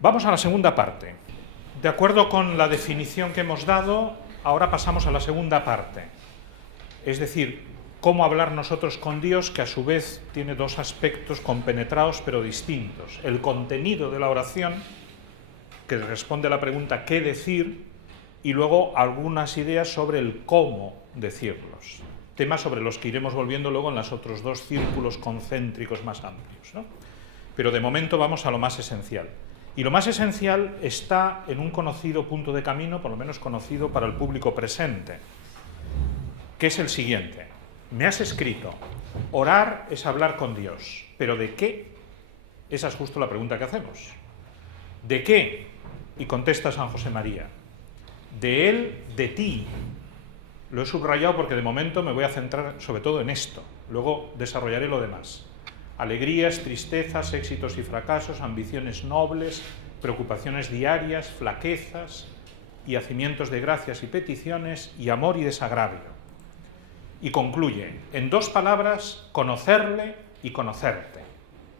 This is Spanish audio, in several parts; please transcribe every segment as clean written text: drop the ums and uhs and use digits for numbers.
Vamos a la segunda parte. De acuerdo con la definición que hemos dado, ahora pasamos a la segunda parte. Es decir, cómo hablar nosotros con Dios, que a su vez tiene dos aspectos compenetrados pero distintos. El contenido de la oración, que responde a la pregunta ¿qué decir? Y luego algunas ideas sobre el cómo decirlos. Temas sobre los que iremos volviendo luego en los otros dos círculos concéntricos más amplios, ¿no? Pero de momento vamos a lo más esencial. Y lo más esencial está en un conocido punto de camino, por lo menos conocido para el público presente, que es el siguiente. Me has escrito, orar es hablar con Dios, ¿pero de qué? Esa es justo la pregunta que hacemos. ¿De qué? Y contesta San José María. De Él, de ti. Lo he subrayado porque de momento me voy a centrar sobre todo en esto, luego desarrollaré lo demás. Alegrías, tristezas, éxitos y fracasos, ambiciones nobles, preocupaciones diarias, flaquezas y hacimientos de gracias y peticiones, y amor y desagravio. Y concluye, en dos palabras, conocerle y conocerte,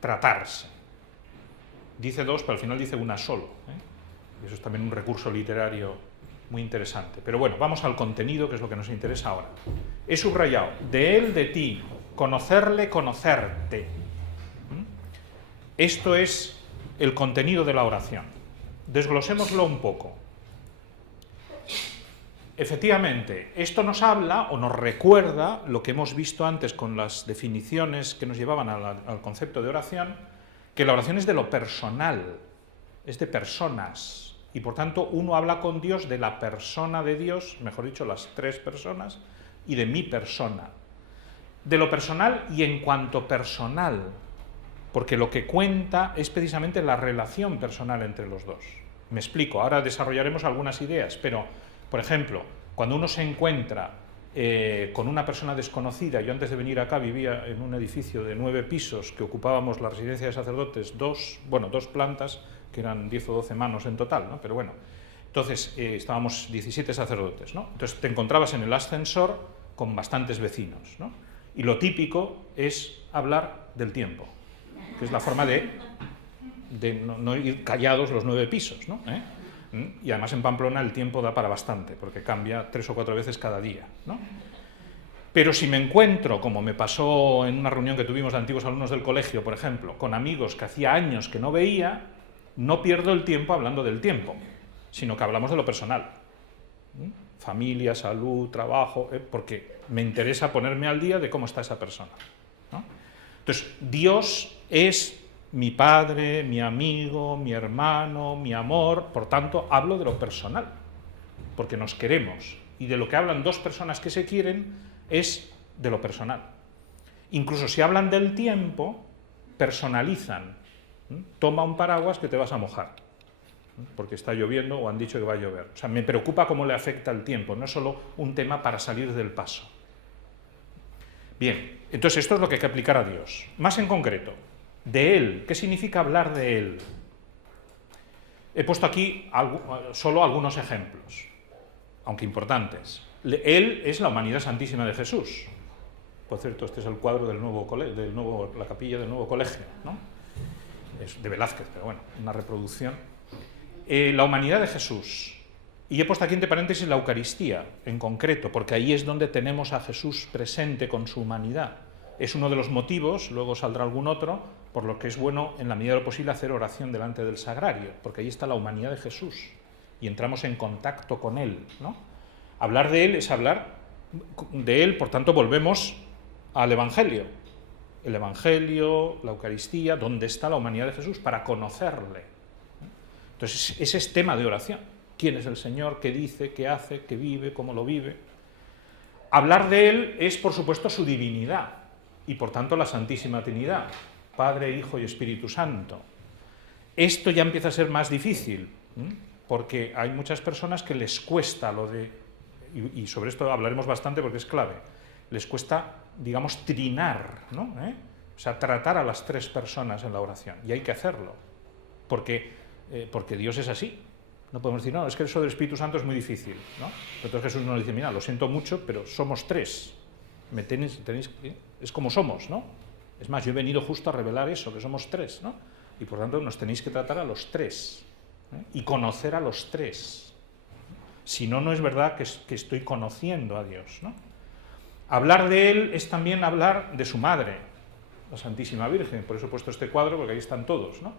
tratarse. Dice dos, pero al final dice una solo, ¿eh? Eso es también un recurso literario muy interesante. Pero bueno, vamos al contenido, que es lo que nos interesa ahora. He subrayado, de él, de ti, conocerle, conocerte. Esto es el contenido de la oración. Desglosémoslo un poco. Efectivamente, esto nos habla o nos recuerda lo que hemos visto antes con las definiciones que nos llevaban al concepto de oración, que la oración es de lo personal, es de personas, y por tanto uno habla con Dios de la persona de Dios, mejor dicho, las tres personas, y de mi persona. De lo personal y en cuanto personal, porque lo que cuenta es precisamente la relación personal entre los dos. Me explico, ahora desarrollaremos algunas ideas, pero, por ejemplo, cuando uno se encuentra con una persona desconocida, yo antes de venir acá vivía en un edificio de 9 pisos que ocupábamos la residencia de sacerdotes, dos plantas, que eran 10 o 12 manos en total, ¿no? Pero bueno, entonces estábamos 17 sacerdotes, ¿no? Entonces te encontrabas en el ascensor con bastantes vecinos, ¿no? Y lo típico es hablar del tiempo, que es la forma de no ir callados los 9 pisos, ¿no? Y además en Pamplona el tiempo da para bastante, porque cambia 3 o 4 veces cada día, ¿no? Pero si me encuentro, como me pasó en una reunión que tuvimos de antiguos alumnos del colegio, por ejemplo, con amigos que hacía años que no veía, no pierdo el tiempo hablando del tiempo, sino que hablamos de lo personal. Familia, salud, trabajo, porque me interesa ponerme al día de cómo está esa persona, ¿no? Entonces, Dios es mi padre, mi amigo, mi hermano, mi amor, por tanto, hablo de lo personal, porque nos queremos, y de lo que hablan dos personas que se quieren es de lo personal. Incluso si hablan del tiempo, personalizan. Toma un paraguas que te vas a mojar, porque está lloviendo o han dicho que va a llover. O sea, me preocupa cómo le afecta el tiempo, no es solo un tema para salir del paso. Bien, entonces esto es lo que hay que aplicar a Dios. Más en concreto, de Él. ¿Qué significa hablar de Él? He puesto aquí solo algunos ejemplos, aunque importantes. Él es la humanidad santísima de Jesús. Por cierto, este es el cuadro la capilla del nuevo colegio, ¿no? Es de Velázquez, pero bueno, una reproducción. La humanidad de Jesús. Y he puesto aquí entre paréntesis la Eucaristía, en concreto, porque ahí es donde tenemos a Jesús presente con su humanidad. Es uno de los motivos, luego saldrá algún otro, por lo que es bueno, en la medida de lo posible, hacer oración delante del sagrario, porque ahí está la humanidad de Jesús, y entramos en contacto con Él, ¿no? Hablar de Él es hablar de Él, por tanto, volvemos al Evangelio. El Evangelio, la Eucaristía, donde está la humanidad de Jesús, para conocerle. Entonces, ese es tema de oración. ¿Quién es el Señor? ¿Qué dice? ¿Qué hace? ¿Qué vive? ¿Cómo lo vive? Hablar de Él es, por supuesto, su divinidad, y por tanto la Santísima Trinidad, Padre, Hijo y Espíritu Santo. Esto ya empieza a ser más difícil, porque hay muchas personas que les cuesta lo de, y sobre esto hablaremos bastante porque es clave, les cuesta, digamos, trinar, ¿no? O sea, tratar a las tres personas en la oración, y hay que hacerlo, porque Dios es así. No podemos decir, no, es que eso del Espíritu Santo es muy difícil, ¿no? Entonces Jesús nos dice, mira, lo siento mucho, pero somos tres. Es como somos, ¿no? Es más, yo he venido justo a revelar eso, que somos tres, ¿no? Y por tanto nos tenéis que tratar a los tres. y conocer a los tres. Si no, no es verdad que estoy conociendo a Dios, ¿no? Hablar de Él es también hablar de su madre, la Santísima Virgen. Por eso he puesto este cuadro, porque ahí están todos, ¿no?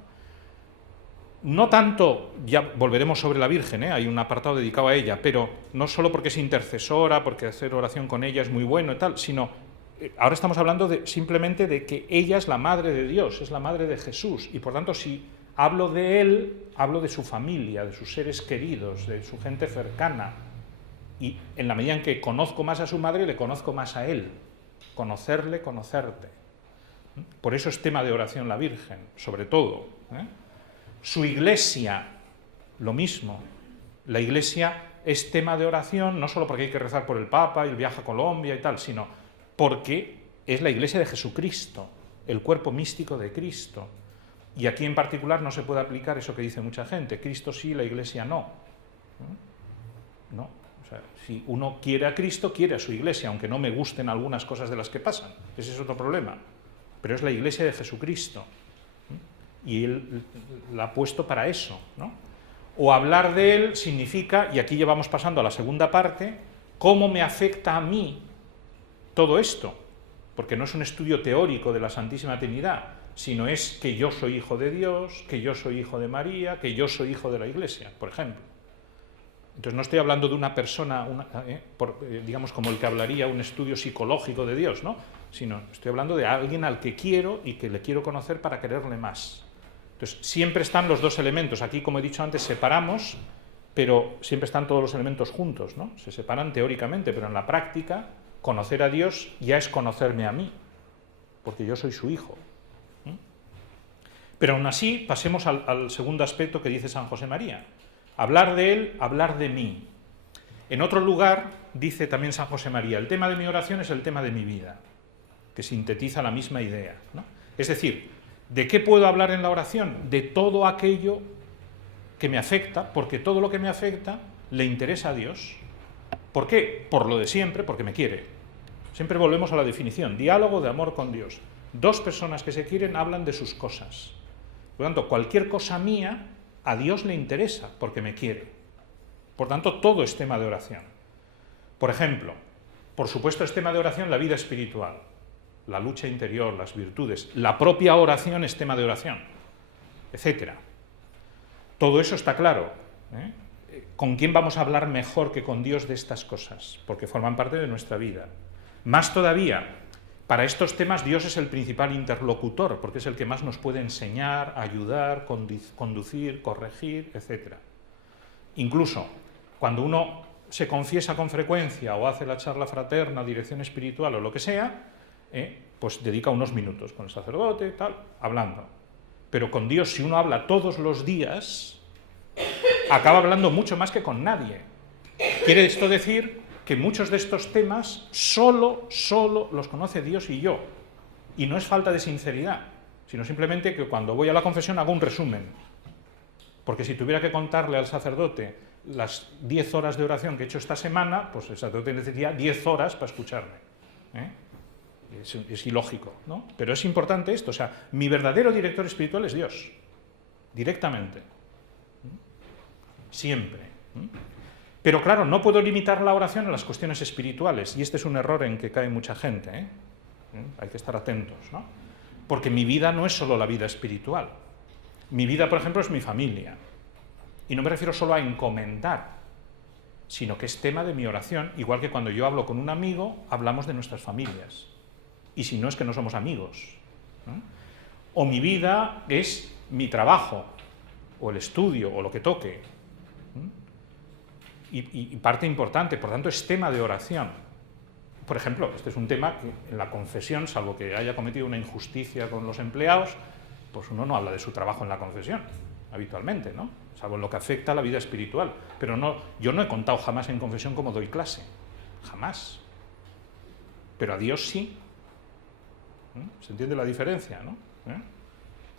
No tanto, ya volveremos sobre la Virgen, hay un apartado dedicado a ella, pero no solo porque es intercesora, porque hacer oración con ella es muy bueno y tal, sino ahora estamos hablando simplemente de que ella es la madre de Dios, es la madre de Jesús, y por tanto si hablo de Él, hablo de su familia, de sus seres queridos, de su gente cercana, y en la medida en que conozco más a su madre, le conozco más a Él. Conocerle, conocerte. Por eso es tema de oración la Virgen, sobre todo. Su Iglesia, lo mismo. La Iglesia es tema de oración, no solo porque hay que rezar por el Papa y el viaje a Colombia y tal, sino porque es la Iglesia de Jesucristo, el cuerpo místico de Cristo. Y aquí en particular no se puede aplicar eso que dice mucha gente, Cristo sí, la Iglesia no. No, o sea, si uno quiere a Cristo, quiere a su Iglesia, aunque no me gusten algunas cosas de las que pasan, ese es otro problema, pero es la Iglesia de Jesucristo. Y Él la ha puesto para eso, ¿no? O hablar de Él significa, y aquí ya vamos pasando a la segunda parte, cómo me afecta a mí todo esto, porque no es un estudio teórico de la Santísima Trinidad, sino es que yo soy hijo de Dios, que yo soy hijo de María, que yo soy hijo de la Iglesia, por ejemplo. Entonces no estoy hablando de una persona, digamos como el que hablaría un estudio psicológico de Dios, ¿no? Sino estoy hablando de alguien al que quiero y que le quiero conocer para quererle más. Entonces siempre están los dos elementos. Aquí, como he dicho antes, separamos, pero siempre están todos los elementos juntos, ¿no? Se separan teóricamente, pero en la práctica, conocer a Dios ya es conocerme a mí, porque yo soy su hijo. Pero aún así, pasemos al segundo aspecto que dice San José María. Hablar de Él, hablar de mí. En otro lugar, dice también San José María, el tema de mi oración es el tema de mi vida, que sintetiza la misma idea, ¿no? Es decir, ¿de qué puedo hablar en la oración? De todo aquello que me afecta, porque todo lo que me afecta le interesa a Dios. ¿Por qué? Por lo de siempre, porque me quiere. Siempre volvemos a la definición, diálogo de amor con Dios. Dos personas que se quieren hablan de sus cosas. Por lo tanto, cualquier cosa mía a Dios le interesa, porque me quiere. Por tanto, todo es tema de oración. Por ejemplo, por supuesto es tema de oración la vida espiritual, la lucha interior, las virtudes, la propia oración es tema de oración, etc. Todo eso está claro. ¿Con quién vamos a hablar mejor que con Dios de estas cosas? Porque forman parte de nuestra vida. Más todavía, para estos temas Dios es el principal interlocutor, porque es el que más nos puede enseñar, ayudar, conducir, corregir, etc. Incluso cuando uno se confiesa con frecuencia o hace la charla fraterna, dirección espiritual o lo que sea, pues dedica unos minutos con el sacerdote, tal, hablando. Pero con Dios, si uno habla todos los días, acaba hablando mucho más que con nadie. Quiere esto decir que muchos de estos temas solo los conoce Dios y yo. Y no es falta de sinceridad, sino simplemente que cuando voy a la confesión hago un resumen. Porque si tuviera que contarle al sacerdote las 10 horas de oración que he hecho esta semana, pues el sacerdote necesitaría 10 horas para escucharme. Es ilógico, ¿no? Pero es importante esto, o sea, mi verdadero director espiritual es Dios, directamente, siempre. Pero claro, no puedo limitar la oración a las cuestiones espirituales, y este es un error en que cae mucha gente, hay que estar atentos, ¿no? Porque mi vida no es solo la vida espiritual, mi vida, por ejemplo, es mi familia, y no me refiero solo a encomendar, sino que es tema de mi oración, igual que cuando yo hablo con un amigo, hablamos de nuestras familias. Y si no, es que no somos amigos, ¿no? O mi vida es mi trabajo, o el estudio, o lo que toque. Y parte importante, por tanto, es tema de oración. Por ejemplo, este es un tema que en la confesión, salvo que haya cometido una injusticia con los empleados, pues uno no habla de su trabajo en la confesión, habitualmente, ¿no? Salvo en lo que afecta a la vida espiritual. Pero no, yo no he contado jamás en confesión cómo doy clase, jamás. Pero a Dios sí. ¿Se entiende la diferencia, no?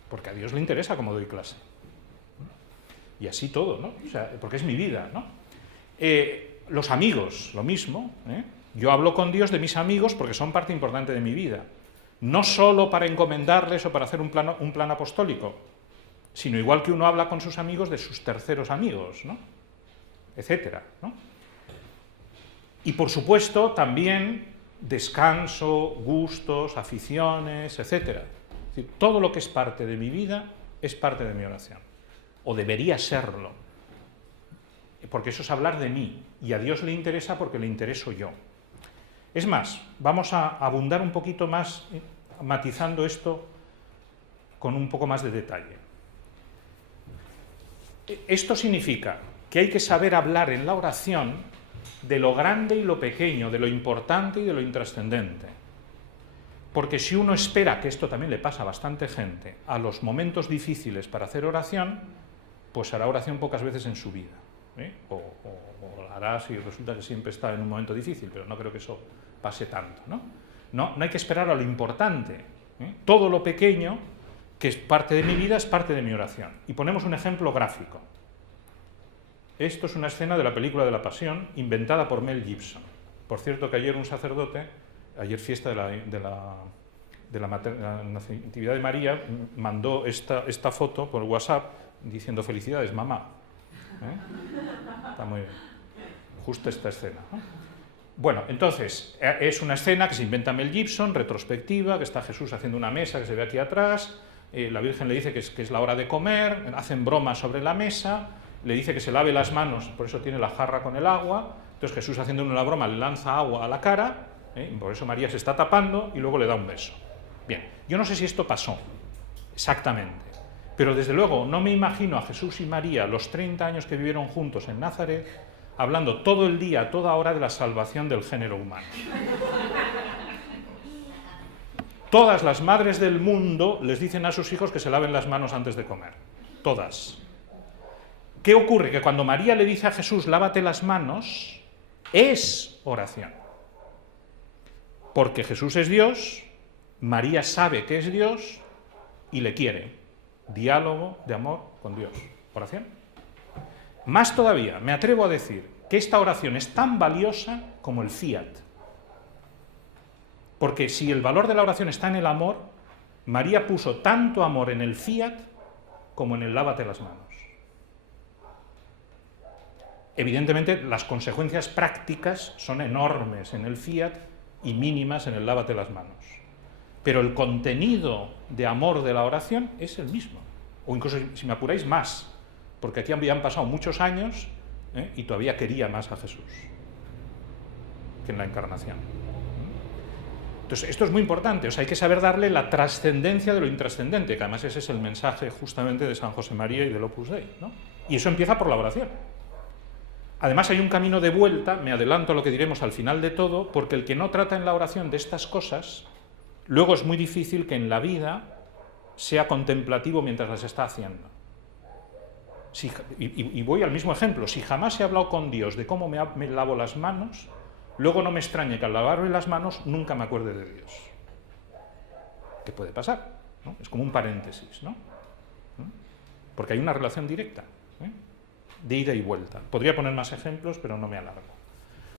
Porque a Dios le interesa cómo doy clase. Y así todo, ¿no? O sea, porque es mi vida, ¿no? Los amigos, lo mismo. Yo hablo con Dios de mis amigos porque son parte importante de mi vida. No solo para encomendarles o para hacer un plan apostólico, sino igual que uno habla con sus amigos de sus terceros amigos, ¿no? Etcétera, ¿no? Y por supuesto también descanso, gustos, aficiones, etcétera. Es decir, todo lo que es parte de mi vida es parte de mi oración, o debería serlo, porque eso es hablar de mí, y a Dios le interesa porque le intereso yo. Es más, vamos a abundar un poquito más, matizando esto con un poco más de detalle. Esto significa que hay que saber hablar en la oración de lo grande y lo pequeño, de lo importante y de lo intrascendente. Porque si uno espera, que esto también le pasa a bastante gente, a los momentos difíciles para hacer oración, pues hará oración pocas veces en su vida. O hará si resulta que siempre está en un momento difícil, pero no creo que eso pase tanto, ¿no? No hay que esperar a lo importante. Todo lo pequeño, que es parte de mi vida, es parte de mi oración. Y ponemos un ejemplo gráfico. Esto es una escena de la película de la Pasión, inventada por Mel Gibson. Por cierto, que ayer un sacerdote, ayer fiesta de la Natividad de María, mandó esta foto por WhatsApp diciendo: felicidades, mamá. Está muy bien. Justo esta escena, ¿no? Bueno, entonces, es una escena que se inventa Mel Gibson, retrospectiva, que está Jesús haciendo una mesa que se ve aquí atrás, la Virgen le dice que es la hora de comer, hacen bromas sobre la mesa, le dice que se lave las manos, por eso tiene la jarra con el agua, entonces Jesús, haciendo una broma, le lanza agua a la cara, por eso María se está tapando y luego le da un beso. Bien, yo no sé si esto pasó exactamente, pero desde luego no me imagino a Jesús y María, los 30 años que vivieron juntos en Nazaret, hablando todo el día, a toda hora, de la salvación del género humano. Todas las madres del mundo les dicen a sus hijos que se laven las manos antes de comer. Todas. ¿Qué ocurre? Que cuando María le dice a Jesús: lávate las manos, es oración. Porque Jesús es Dios, María sabe que es Dios y le quiere. Diálogo de amor con Dios. Oración. Más todavía, me atrevo a decir que esta oración es tan valiosa como el fiat. Porque si el valor de la oración está en el amor, María puso tanto amor en el fiat como en el lávate las manos. Evidentemente, las consecuencias prácticas son enormes en el fiat y mínimas en el lávate las manos. Pero el contenido de amor de la oración es el mismo. O incluso, si me apuráis, más. Porque aquí habían pasado muchos años y todavía quería más a Jesús que en la encarnación. Entonces, esto es muy importante. O sea, hay que saber darle la trascendencia de lo intrascendente, que además ese es el mensaje justamente de San José María y del Opus Dei, ¿no? Y eso empieza por la oración. Además, hay un camino de vuelta, me adelanto a lo que diremos al final de todo, porque el que no trata en la oración de estas cosas, luego es muy difícil que en la vida sea contemplativo mientras las está haciendo. Y voy al mismo ejemplo: si jamás he hablado con Dios de cómo me lavo las manos, luego no me extrañe que al lavarme las manos nunca me acuerde de Dios. ¿Qué puede pasar? ¿No? Es como un paréntesis, ¿no? Porque hay una relación directa, de ida y vuelta. Podría poner más ejemplos, pero no me alargo.